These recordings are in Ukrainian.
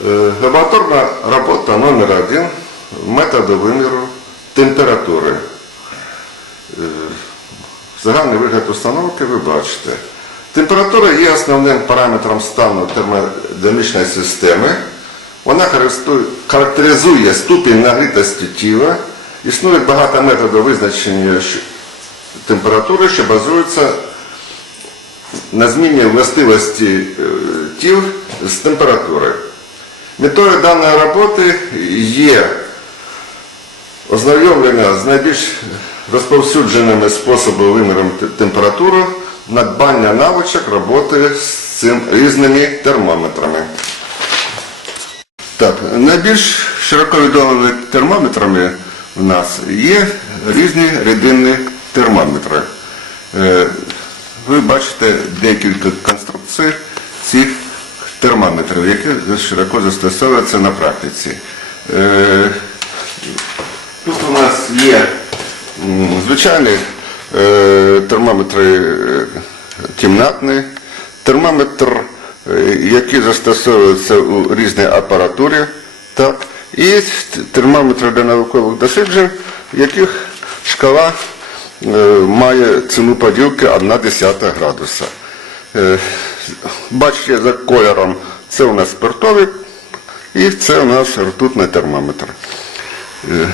Е, Лабораторна робота номер один методу виміру температури. Е, Загальний вигляд установки ви бачите. Температура є основним параметром стану термодинамічної системи. Вона характеризує ступінь нагрітості тіла. Існує багато методів визначення температури, що базуються на зміні властивості е, тіл з температури. Метою даної роботи є ознайомлення з найбільш розповсюдженими способами виміру температури, надбання навичок роботи з цим різними термометрами. Так, найбільш широко відомими термометрами в нас є різні рідинні термометри. Е, Ви бачите декілька конструкцій цих термометрів, які широко застосовуються на практиці. Е, Тут у нас є звичайні е, термометри е, кімнатні, термометр, який застосовується у різній апаратурі, так, і термометри для наукових досліджень, яких шкала має ціну поділки 1 десята градуса. Е, Бачите, за кольором це у нас спиртовий і це у нас ртутний термометр. Е,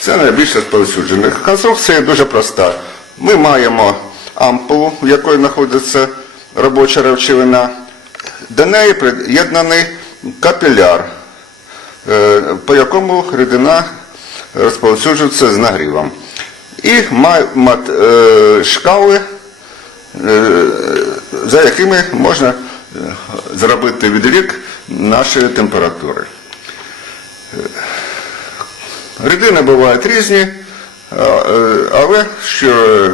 Це найбільш розповсюджене. Конструкція дуже проста. Ми маємо ампулу, в якої знаходиться робоча речовина. До неї приєднаний капіляр, е, по якому рідина розповсюджується з нагрівом. І маємо шкали, за якими можна е, зробити відлік нашої температури. Рідини бувають різні, е, але що е,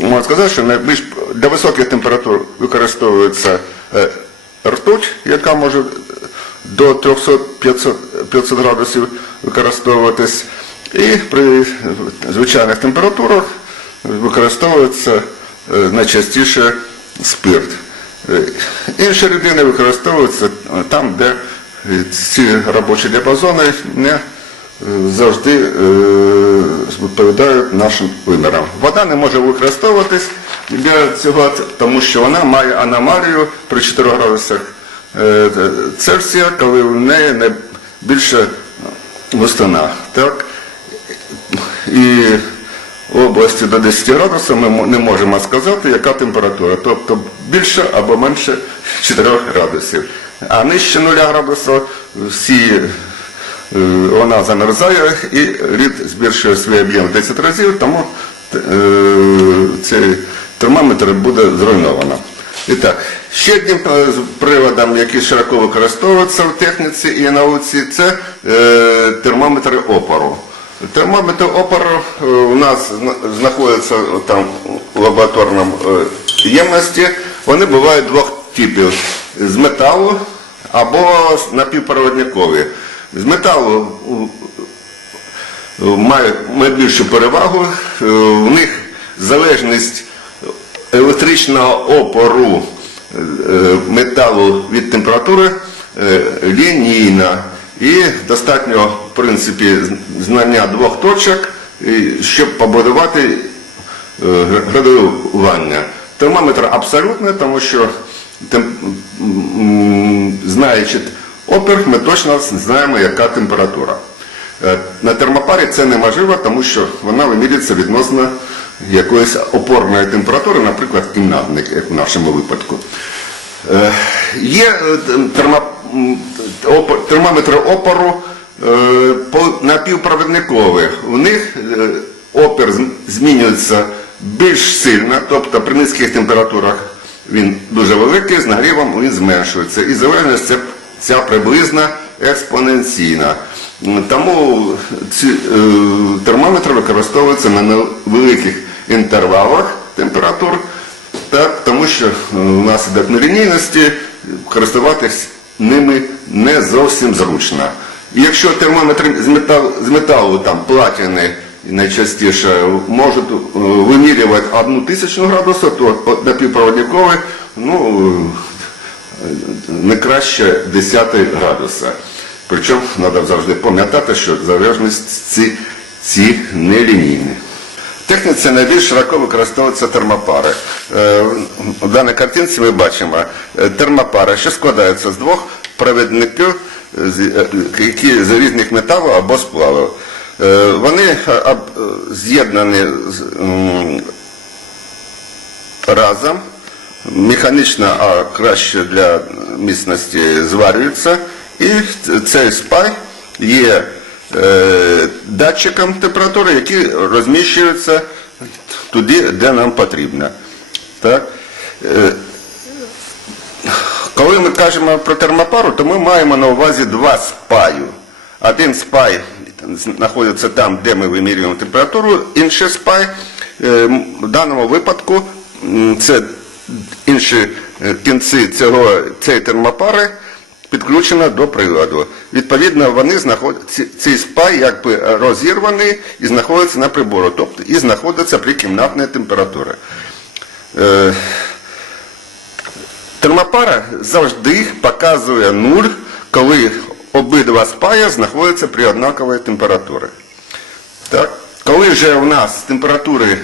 можна сказати, що найбільш для високих температур використовується е, ртуть, яка може до 300-500 500 градусів використовуватись, і при звичайних температурах використовується е, найчастіше спирт. Е, Інші рідини використовуються там, де е, ці робочі діапазони не е, завжди е, відповідають нашим вимірам. Вода не може використовуватись для цього, тому що вона має аномалію при 4 градусах е, Цельсія, коли в неї не більше густина. Так? І області до 10 градусів ми не можемо сказати, яка температура, тобто більше або менше 4 градусів. А нижче 0 градусів всі, е, вона замерзає і лід збільшує свій об'єм в 10 разів, тому е, цей термометр буде зруйновано. І так, ще одним е, з приладом, який широко використовується в техніці і науці, це термометри опору. Термометр опору е, у нас зна- знаходиться там у лабораторному е, ємності. Вони бувають двох типів: з металу або напівпроводникові. З металу мають найбільшу перевагу. Е, В них залежність електричного опору металу від температури лінійна. І достатньо, в принципі, знання двох точок, щоб побудувати е, градуювання. Термометр абсолютний, тому що знаючи опір, ми точно знаємо, яка температура. Е, На термопарі це неможливо, тому що вона вимірюється відносно якоїсь опорної температури, наприклад, кімнатної, як в нашому випадку. Е, Є термо- м, опо- термометри опору е, напівпровідникові. У них е, опір змінюється більш сильно, тобто при низьких температурах він дуже великий, з нагрівом він зменшується. І залежність ця, приблизно експоненційна. Тому ці е, термометри використовуються на невеликих інтервалах температур, тому що внаслідок нелінійності користуватись ними не зовсім зручно. І якщо термометри з металу, з металу там платини найчастіше можуть е, вимірювати одну тисячну градусу, то напівпроводникові ну, не краще 10 градуса. Причому треба завжди пам'ятати, що залежності ці нелінійні. В техніці найбільш широко використовуються термопари. Е, В даній картинці ми бачимо е, термопари, що складаються з двох провідників, е, е, які з різних металів або сплавів. Е, Вони е, е, з'єднані разом, механічно, а краще для міцності зварюються, і цей спай є е, датчиком температури, який розміщується туди, де нам потрібно. Так? Е, коли ми кажемо про термопару, то ми маємо на увазі два спаю. Один спай знаходиться там, де ми вимірюємо температуру, інший спай е, в даному випадку це інші кінці цього, цієї термопари підключено до приладу. Відповідно, вони знаходять ці- цей спай якби розірваний і знаходиться на прибору, тобто і знаходиться при кімнатній температурі. Е, Термопара завжди показує нуль, коли обидва спая знаходяться при однаковій температурі. Так? Коли вже у нас температури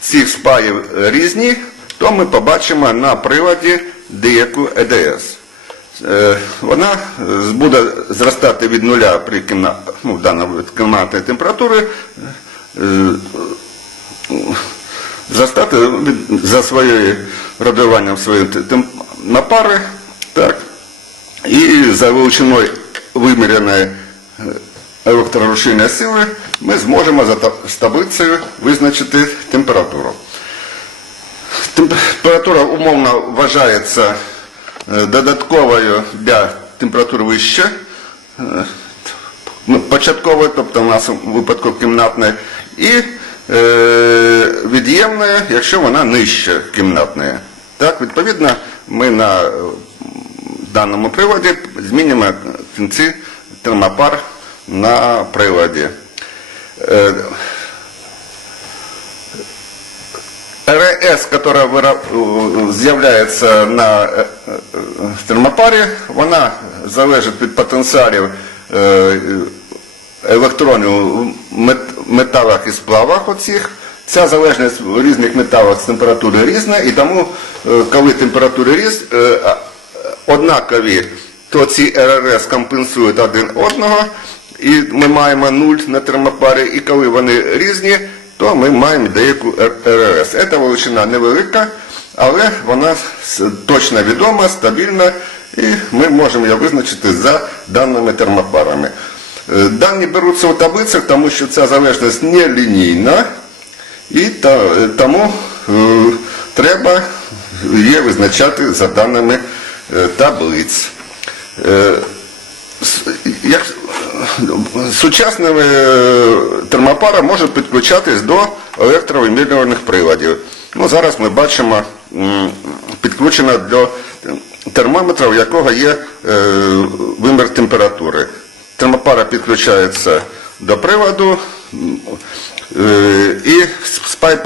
цих спаїв різні, то ми побачимо на приладі деяку ЕДС. Е, Вона е, буде зростати від нуля при кімна... ну, кімнатної температури, е, зростати за своєю родуванням своєї напари, і за величиною виміреної е, електрорушійної сили ми зможемо за таблицею визначити температуру. Температура умовно вважається додатковою для температури вище, е, ну, початкової, тобто у нас у випадку кімнатної, і е, від'ємної, якщо вона нижче кімнатної. Так, відповідно, ми на е, даному приладі змінюємо кінці термопар на приладі. Е, РС, которая э, з'являється на термопарі, вона залежить від потенціалів електронів в металах і сплавах оцих. Ця залежність в різних металах з температури різна, і тому, е, коли температури різ, однакові, то ці РРС компенсують один одного, і ми маємо нуль на термопарі, і коли вони різні, то ми маємо деяку РРС. Ця величина невелика, але вона точно відома, стабільна, і ми можемо її визначити за даними термопарами. Е, Дані беруться у таблицях, тому що ця залежність не лінійна, і е, тому е, треба її визначати за даними таблиць. Е, е, термопара можуть підключатись до електровимірювальних приладів. Ну, зараз ми бачимо м, підключено до термометра, у якого є е, вимір температури. Термопара підключається до приладу е, і спай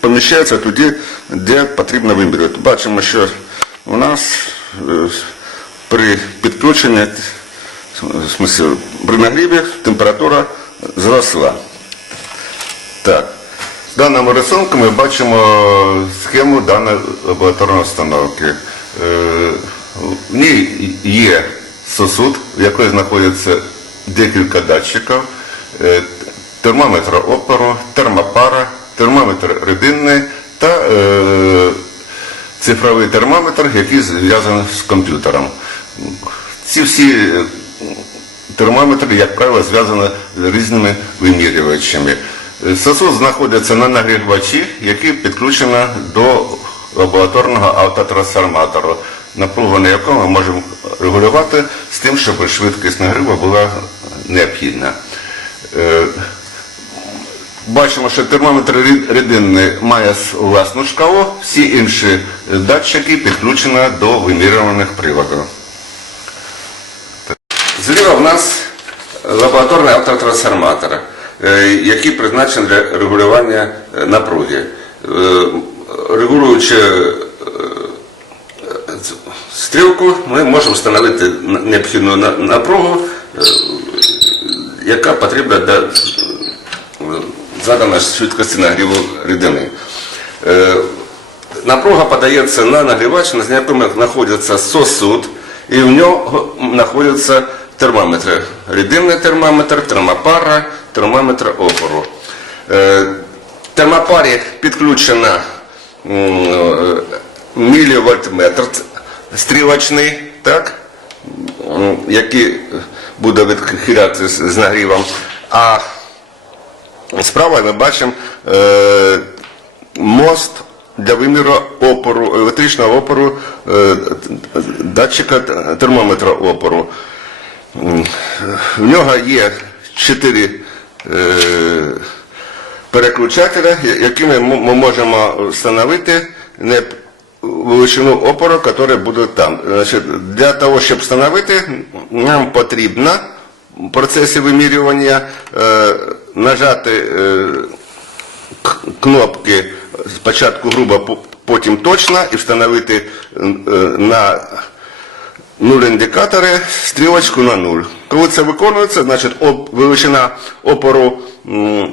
поміщається туди, де потрібно вимірювати. Бачимо, що у нас при підключенні, в смысле, при нагріві температура зросла. Так. Даному рисунку ми бачимо схему даної лабораторної установки. Е, В ній є сосуд, в якій знаходиться декілька датчиків, е, термометр опору, термопара, термометр рідинний та е, цифровий термометр, який зв'язаний з комп'ютером. Ці всі е, термометри, як правило, зв'язані з різними вимірювачами. Е, Сосуд знаходиться на нагрівачі, який підключено до лабораторного автотрансформатора, напругу на якому ми можемо регулювати з тим, щоб швидкість нагріву була необхідна. Е, Бачимо, що термометр рід- рідинний має власну шкалу, всі інші датчики підключені до вимірюваних приладів. Зліва в нас лабораторний автотрансформатор, е, який призначений для регулювання е, напруги. Е, Регулюючи стрілку, ми можемо встановити необхідну напругу, яка потрібна для заданої швидкості нагріву рідини. Напруга подається на нагрівач, на якому знаходиться сосуд, і в нього знаходяться термометри. Рідинний термометр, термопара, термометр опору. Е, Термопарі підключена е, мілівольтметр стрілочний, так? який буде відхилятися з нагрівом. А Справа ми бачимо е, мост для виміру опору, електричного опору датчика термометра опору. М, В нього є чотири е, переключателя, якими ми можемо встановити не величину опору, яка буде там. Значить, для того, щоб встановити, нам потрібно в процесі вимірювання е, нажати е, кнопки спочатку грубо, потім точно і встановити е, на нуль індикатори стрілочку на нуль. Коли це виконується, значить величина опору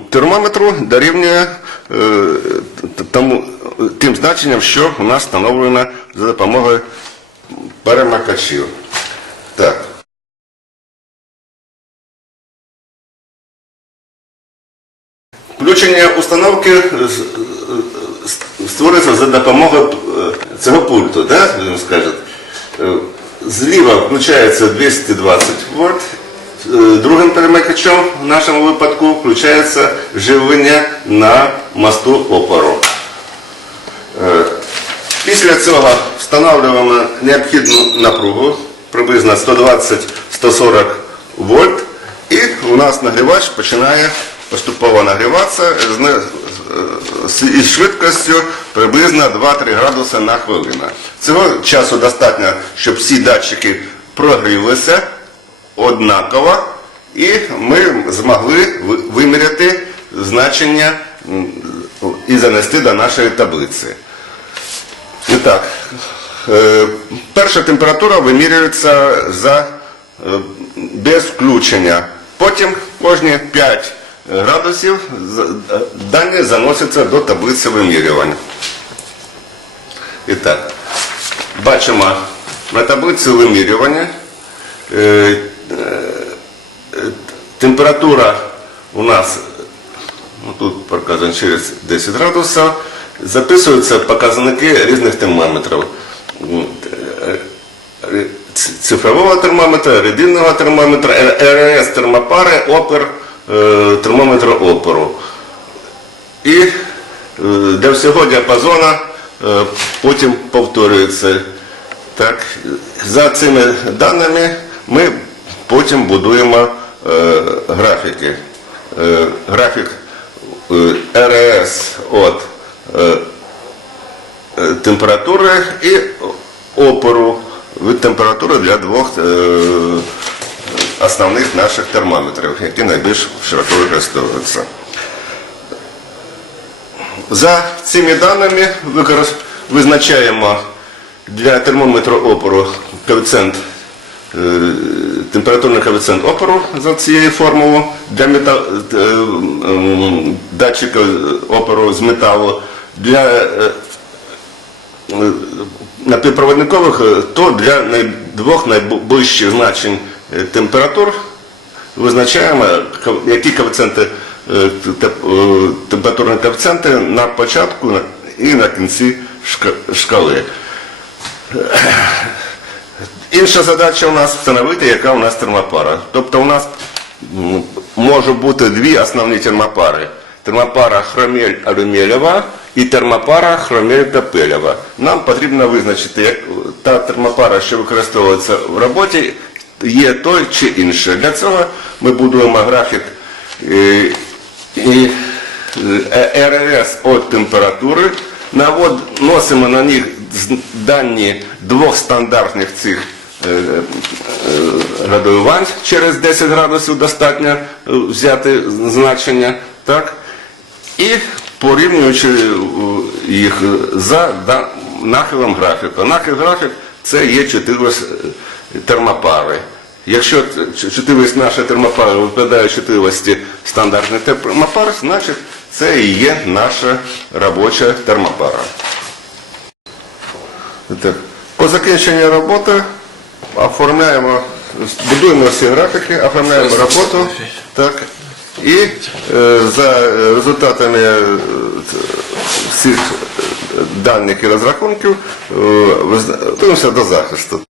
термометру дорівнює е, тому, тим значенням, що у нас встановлено за допомогою перемикачів. Так. Включення установки з- створюється за допомогою е, цього пульту, да? Е, Зліва включається 220 вольт, е, другим перемикачем в нашому випадку включається живлення на мосту опору. Е, Після цього встановлюємо необхідну напругу, приблизно 120-140 вольт, і у нас нагрівач починає поступово нагріватися із швидкістю приблизно 2-3 градуси на хвилину. Цього часу достатньо, щоб всі датчики прогрілися однаково, і ми змогли виміряти значення і занести до нашої таблиці. І так, е, перша температура вимірюється е, без включення. Потім кожні 5 градусів дані заносяться до таблиці вимірювань. І так, бачимо на таблиці вимірювання. е, е, Температура у нас Ну, тут показано через 10 градусів. Записуються показники різних термометрів. Е, Цифрового термометра, рідинного термометра, РС термопари, опер, термометра опору. І е, для всього діапазону е, потім повторюється. Так, за цими даними ми потім будуємо е, графіки. Е, графік е, РС от е, е, температури і опору від температури для двох е, основних наших термометрів, які найбільш широко використовуються. За цими даними визначаємо для термометру опору коефіцієнт, е, температурний коефіцієнт опору за цією формулою для мета, е, датчика опору з металу. Для е, напівпровідникових, е, то для двох найближчих значень температур визначаємо, які коефіцієнти, е, е, температурні коефіцієнти на початку і на кінці шкали. Інша задача у нас встановити, яка у нас термопара. Тобто у нас м, може бути дві основні термопари. Термопара хромель-алюмієва і термопара хромель-капелєва. Нам потрібно визначити, як та термопара, що використовується в роботі, є той чи інше. Для цього ми будуємо графік е, е, РРС від температури, наводимо на них дані двох стандартних цих е, е, градуювань через 10 градусів достатньо взяти значення, так? І порівнюючи їх за нахилом графіку. Нахил графік це є чутливість е, термопари. Якщо чутливість нашої термопари відповідає чутливості стандартної термопари, значить це і є наша робоча термопара. Так. По закінченні роботи оформляємо, будуємо всі графіки, оформляємо роботу. Так. І е, за результатами е, всіх даних і розрахунків е, готуємося до захисту.